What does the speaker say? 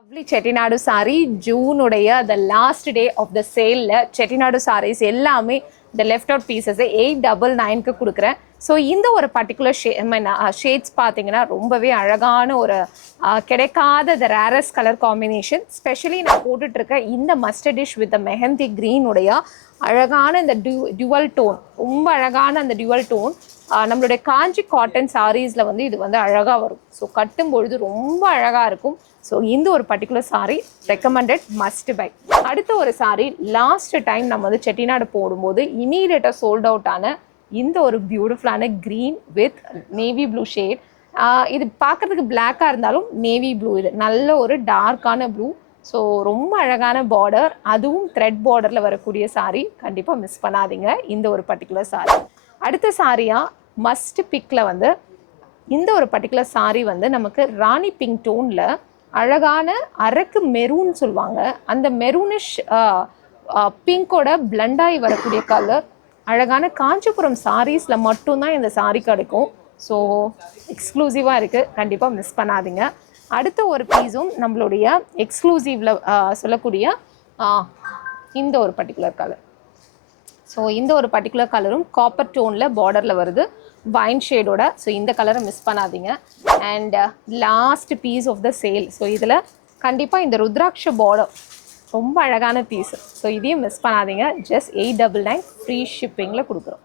Lovely Chettinad sari ஜூனுடைய the last day of the சேலில் Chettinad saris எல்லாமே இந்த லெஃப்ட் அவுட் பீசஸை 899க்கு கொடுக்குறேன். ஸோ இந்த ஒரு பர்டிகுலர் ஷேட்ஸ் பார்த்தீங்கன்னா ரொம்பவே அழகான ஒரு கிடைக்காத த ரேரஸ்ட் கலர் காம்பினேஷன். ஸ்பெஷலி நான் போட்டுட்ருக்க இந்த மஸ்டர்டிஷ் வித் மெஹந்தி க்ரீனுடைய அழகான இந்த டியூவல் டோன், ரொம்ப அழகான அந்த டியூவல் டோன் நம்மளுடைய காஞ்சி காட்டன் சாரீஸில் வந்து இது வந்து அழகாக வரும். ஸோ கட்டும் பொழுது ரொம்ப அழகாக இருக்கும். ஸோ இந்த ஒரு particular sari recommended, must by. அடுத்த ஒரு சாரீ லாஸ்ட் டைம் நம்ம வந்து செட்டிநாடு போடும்போது இமீடியட்டாக சோல்ட் அவுட் ஆன இந்த ஒரு பியூட்டிஃபுல்லான green with navy blue shade. இது பார்க்குறதுக்கு பிளாக்காக இருந்தாலும் நேவி ப்ளூ, இது நல்ல ஒரு டார்க்கான ப்ளூ. ஸோ ரொம்ப அழகான பார்டர், அதுவும் த்ரெட் பார்டரில் வரக்கூடிய சாரீ. கண்டிப்பாக மிஸ் பண்ணாதீங்க இந்த ஒரு பர்டிகுலர் சாரீ. அடுத்த சாரியாக மஸ்ட் பிக்கில் வந்து இந்த ஒரு பர்டிகுலர் சாரீ வந்து நமக்கு ராணி பிங்க் டோனில் அழகான அரக்கு மெரூன் சொல்லுவாங்க, அந்த மெரூனிஷ் பிங்கோட பிளண்டாகி வரக்கூடிய கலர். அழகான காஞ்சிபுரம் சாரீஸில் மட்டும்தான் இந்த சாரீ கிடைக்கும். ஸோ எக்ஸ்க்ளூசிவாக இருக்குது, கண்டிப்பாக மிஸ் பண்ணாதீங்க. அடுத்த ஒரு பீஸும் நம்மளுடைய எக்ஸ்க்ளூசிவில் சொல்லக்கூடிய இந்த ஒரு பர்டிகுலர் கலர். ஸோ இந்த ஒரு பர்டிகுலர் கலரும் காப்பர் டோனில் பார்டரில் வருது, வைன் ஷேடோட. ஸோ இந்த கலரை மிஸ் பண்ணாதீங்க. And last piece of the sale. So இதில் கண்டிப்பாக இந்த ருத்ராட்ச பார்டர் ரொம்ப அழகான பீஸ். ஸோ இதையும் மிஸ் பண்ணாதீங்க. ஜஸ்ட் 899 ஃப்ரீ ஷிப்பிங்கில் கொடுக்குறோம்.